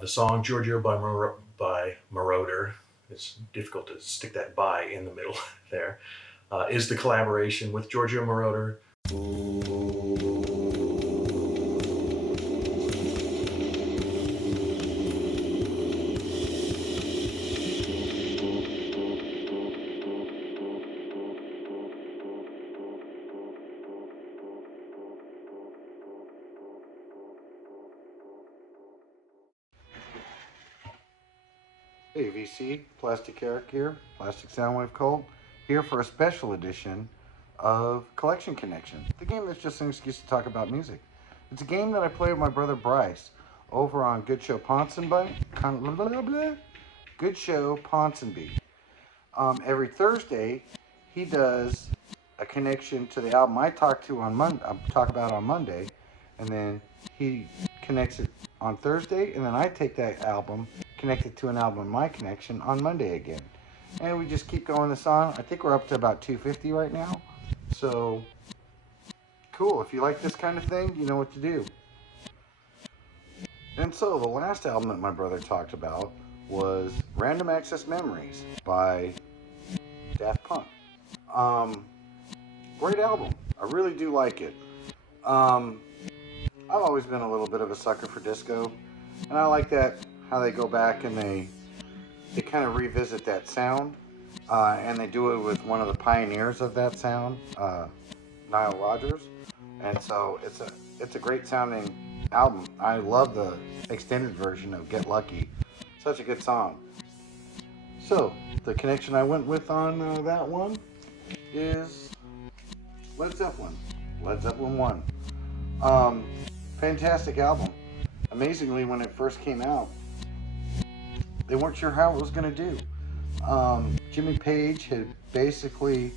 The song Giorgio by Moroder, it's difficult to stick that by in the middle there, is the collaboration with Giorgio Moroder. Hey VC, Plastic Eric here, Plastic Soundwave Cold, here for a special edition of Collection Connection, the game that's just an excuse to talk about music. It's a game that I play with my brother Bryce over on Good Show Ponsonby, Good Show Ponsonby. Every Thursday, he does a connection to the album I talk about on Monday, and then he connects it on Thursday, and then I take that album, connect it to an album in my connection on Monday again. And we just keep going this on. I think we're up to about 250 right now. So, cool. If you like this kind of thing, you know what to do. And so, the last album that my brother talked about was Random Access Memories by Daft Punk. Great album. I really do like it. I've always been a little bit of a sucker for disco, and I like that how they go back and they kind of revisit that sound, and they do it with one of the pioneers of that sound, Nile Rodgers, and so it's a great sounding album. I love the extended version of Get Lucky, such a good song. So the connection I went with on that one is Led Zeppelin 1. Fantastic album. Amazingly, when it first came out, they weren't sure how it was going to do. Jimmy Page had basically,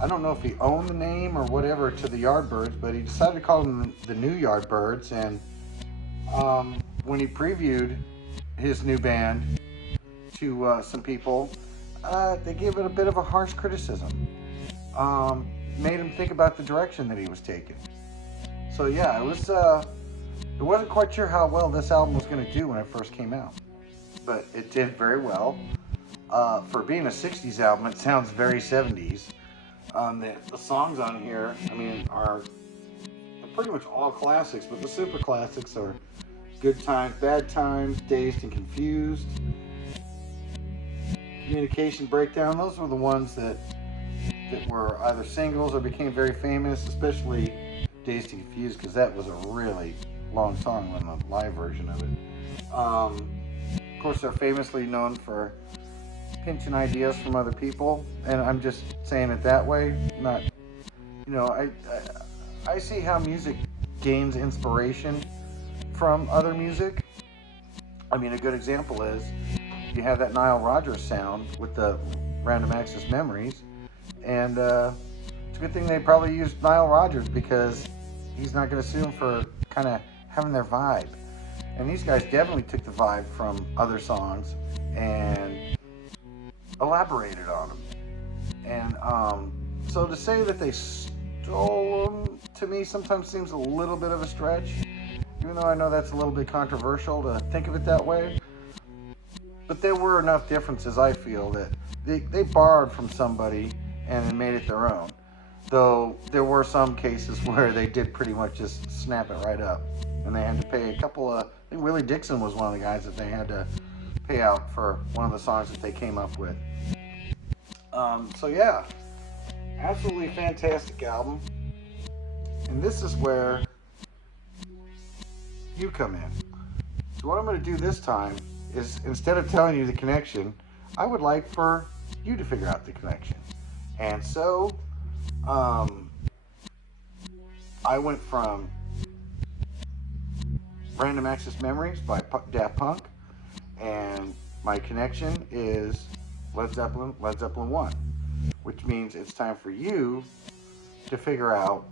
I don't know if he owned the name or whatever to the Yardbirds, but he decided to call them the New Yardbirds. And when he previewed his new band to some people, they gave it a bit of a harsh criticism. Made him think about the direction that he was taking. So yeah, it wasn't quite sure how well this album was going to do when it first came out, but it did very well. For being a 60s album, it sounds very 70s. The songs on here, I mean, are pretty much all classics, but the super classics are Good Times, Bad Times, Dazed and Confused, Communication Breakdown. Those were the ones that were either singles or became very famous, especially Dazed and Confused, because that was a really long song on the live version of it. Of course, they're famously known for pinching ideas from other people, and I'm just saying it that way. Not, I see how music gains inspiration from other music. I mean, a good example is you have that Nile Rodgers sound with the Random Access Memories, and it's a good thing they probably used Nile Rodgers, because he's not going to sue them for kind of having their vibe. And these guys definitely took the vibe from other songs and elaborated on them. And so to say that they stole them, to me, sometimes seems a little bit of a stretch, even though I know that's a little bit controversial to think of it that way. But there were enough differences, I feel, that they borrowed from somebody and then made it their own. Though there were some cases where they did pretty much just snap it right up, and they had to pay a couple of, I think Willie Dixon was one of the guys that they had to pay out for one of the songs that they came up with. So yeah, absolutely fantastic album. And this is where you come in. So what I'm going to do this time is, instead of telling you the connection, I would like for you to figure out the connection. And so I went from Random Access Memories by Daft Punk, and my connection is Led Zeppelin 1, which means it's time for you to figure out